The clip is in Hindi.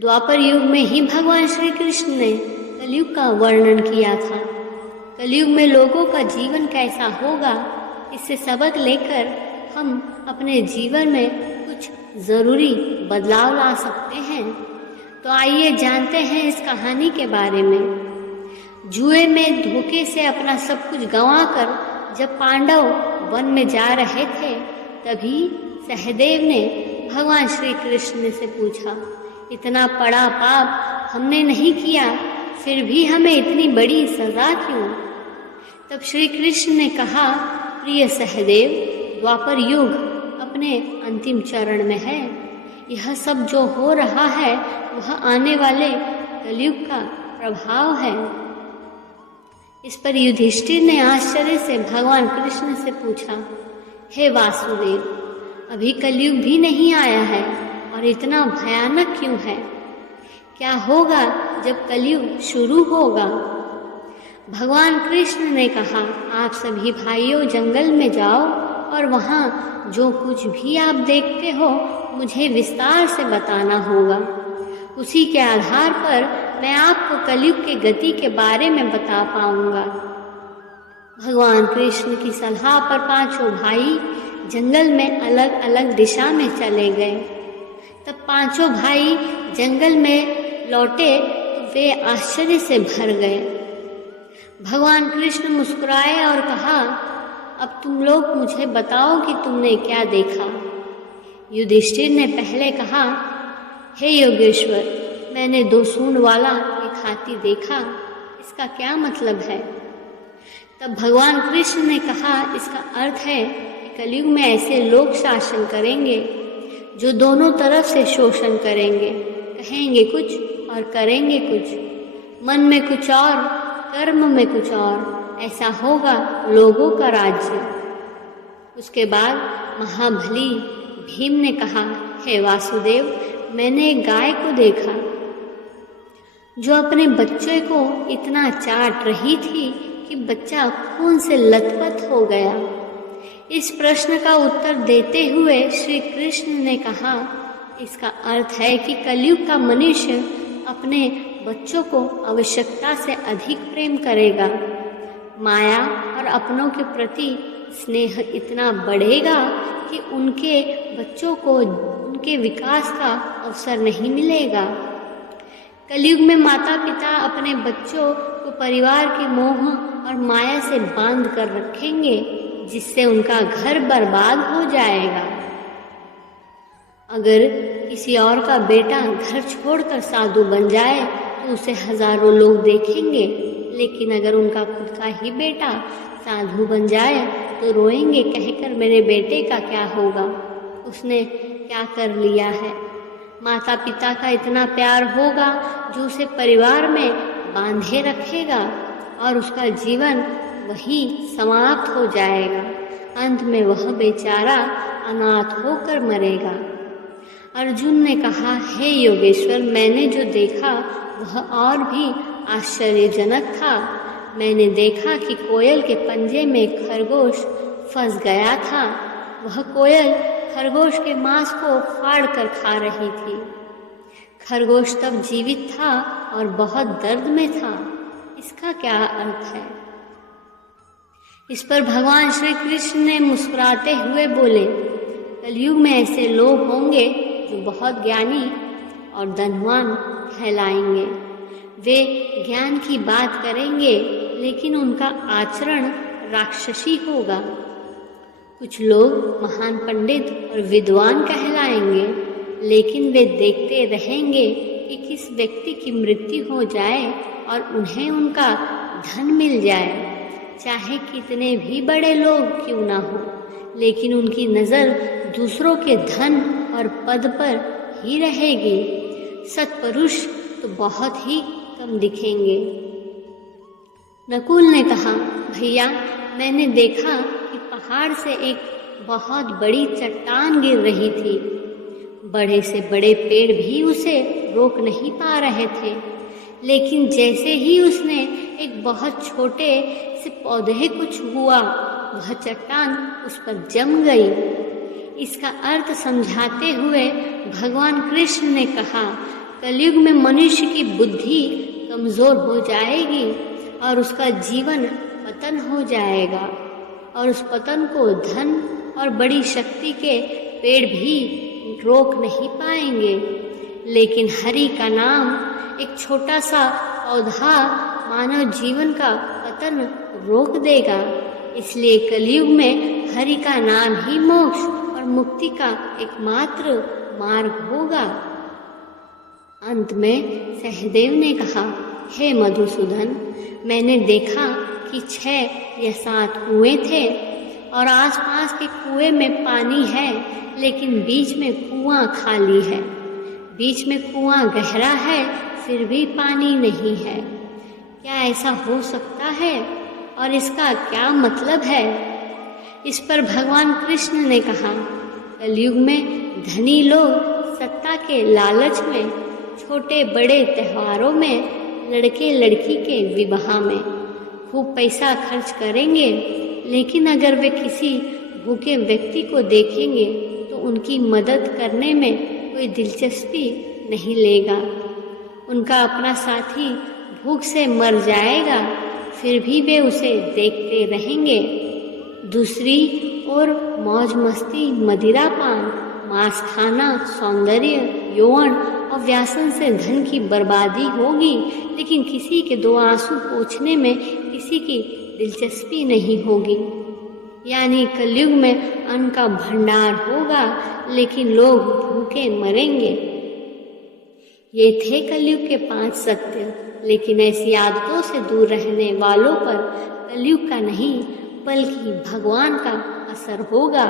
द्वापर युग में ही भगवान श्री कृष्ण ने कलयुग का वर्णन किया था। कलयुग में लोगों का जीवन कैसा होगा, इससे सबक लेकर हम अपने जीवन में कुछ ज़रूरी बदलाव ला सकते हैं। तो आइए जानते हैं इस कहानी के बारे में। जुए में धोखे से अपना सब कुछ गंवाकर जब पांडव वन में जा रहे थे, तभी सहदेव ने भगवान श्री कृष्ण से पूछा, इतना बड़ा पाप हमने नहीं किया, फिर भी हमें इतनी बड़ी सजा क्यों? तब श्री कृष्ण ने कहा, प्रिय सहदेव, द्वापर युग अपने अंतिम चरण में है। यह सब जो हो रहा है वह आने वाले कलयुग का प्रभाव है। इस पर युधिष्ठिर ने आश्चर्य से भगवान कृष्ण से पूछा, हे वासुदेव, अभी कलयुग भी नहीं आया है और इतना भयानक क्यों है? क्या होगा जब कलयुग शुरू होगा? भगवान कृष्ण ने कहा, आप सभी भाइयों जंगल में जाओ और वहाँ जो कुछ भी आप देखते हो मुझे विस्तार से बताना होगा। उसी के आधार पर मैं आपको कलयुग के गति के बारे में बता पाऊंगा। भगवान कृष्ण की सलाह पर पांचों भाई जंगल में अलग अलग दिशा में चले गए। तब पांचों भाई जंगल में लौटे तो वे आश्चर्य से भर गए। भगवान कृष्ण मुस्कुराए और कहा, अब तुम लोग मुझे बताओ कि तुमने क्या देखा। युधिष्ठिर ने पहले कहा, हे योगेश्वर, मैंने 2 सूंड वाला एक हाथी देखा, इसका क्या मतलब है? तब भगवान कृष्ण ने कहा, इसका अर्थ है कि कलयुग में ऐसे लोग शासन करेंगे जो दोनों तरफ से शोषण करेंगे, कहेंगे कुछ और करेंगे कुछ, मन में कुछ और कर्म में कुछ और। ऐसा होगा लोगों का राज्य। उसके बाद महाबली भीम ने कहा, हे वासुदेव, मैंने एक गाय को देखा जो अपने बच्चे को इतना चाट रही थी कि बच्चा खून से लथपथ हो गया। इस प्रश्न का उत्तर देते हुए श्री कृष्ण ने कहा, इसका अर्थ है कि कलयुग का मनुष्य अपने बच्चों को आवश्यकता से अधिक प्रेम करेगा। माया और अपनों के प्रति स्नेह इतना बढ़ेगा कि उनके बच्चों को उनके विकास का अवसर नहीं मिलेगा। कलयुग में माता पिता अपने बच्चों को परिवार के मोह और माया से बांध कर रखेंगे, जिससे उनका घर बर्बाद हो जाएगा। अगर किसी और का बेटा घर छोड़कर साधु बन जाए तो उसे हजारों लोग देखेंगे, लेकिन अगर उनका खुद का ही बेटा साधु बन जाए तो रोएंगे, कहकर मेरे बेटे का क्या होगा, उसने क्या कर लिया है। माता पिता का इतना प्यार होगा जो उसे परिवार में बांधे रखेगा और उसका जीवन वही समाप्त हो जाएगा। अंत में वह बेचारा अनाथ होकर मरेगा। अर्जुन ने कहा, हे योगेश्वर, मैंने जो देखा वह और भी आश्चर्यजनक था। मैंने देखा कि कोयल के पंजे में खरगोश फंस गया था। वह कोयल खरगोश के मांस को फाड़ कर खा रही थी। खरगोश तब जीवित था और बहुत दर्द में था। इसका क्या अर्थ है? इस पर भगवान श्री कृष्ण ने मुस्कुराते हुए बोले, कलयुग में ऐसे लोग होंगे जो बहुत ज्ञानी और धनवान कहलाएंगे। वे ज्ञान की बात करेंगे लेकिन उनका आचरण राक्षसी होगा। कुछ लोग महान पंडित और विद्वान कहलाएंगे, लेकिन वे देखते रहेंगे कि किस व्यक्ति की मृत्यु हो जाए और उन्हें उनका धन मिल जाए। चाहे कितने भी बड़े लोग क्यों ना हो, लेकिन उनकी नज़र दूसरों के धन और पद पर ही रहेगी। सत्पुरुष तो बहुत ही कम दिखेंगे। नकुल ने कहा, भैया, मैंने देखा कि पहाड़ से एक बहुत बड़ी चट्टान गिर रही थी। बड़े से बड़े पेड़ भी उसे रोक नहीं पा रहे थे, लेकिन जैसे ही उसने एक बहुत छोटे से पौधे को छुआ, वह चट्टान उस पर जम गई। इसका अर्थ समझाते हुए भगवान कृष्ण ने कहा, कलयुग में मनुष्य की बुद्धि कमज़ोर हो जाएगी और उसका जीवन पतन हो जाएगा, और उस पतन को धन और बड़ी शक्ति के पेड़ भी रोक नहीं पाएंगे। लेकिन हरि का नाम, एक छोटा सा पौधा, मानव जीवन का पतन रोक देगा। इसलिए कलयुग में हरि का नाम ही मोक्ष और मुक्ति का एकमात्र मार्ग होगा। अंत में सहदेव ने कहा, हे मधुसूदन, मैंने देखा कि 6 या 7 कुएं थे और आसपास के कुएं में पानी है, लेकिन बीच में कुआं खाली है। बीच में कुआं गहरा है, फिर भी पानी नहीं है। क्या ऐसा हो सकता है और इसका क्या मतलब है? इस पर भगवान कृष्ण ने कहा, कलयुग में धनी लोग सत्ता के लालच में, छोटे बड़े त्योहारों में, लड़के लड़की के विवाह में खूब पैसा खर्च करेंगे, लेकिन अगर वे किसी भूखे व्यक्ति को देखेंगे तो उनकी मदद करने में कोई दिलचस्पी नहीं लेगा। उनका अपना साथी भूख से मर जाएगा, फिर भी वे उसे देखते रहेंगे। दूसरी ओर मौज मस्ती, मदिरा पान, मांस खाना, सौंदर्य, यौवन और व्यासन से धन की बर्बादी होगी, लेकिन किसी के 2 आंसू पोंछने में किसी की दिलचस्पी नहीं होगी। यानी कलयुग में अन्न का भंडार होगा, लेकिन लोग भूखे मरेंगे। ये थे कलयुग के 5 सत्य। लेकिन ऐसी आदतों से दूर रहने वालों पर कलयुग का नहीं, बल्कि भगवान का असर होगा।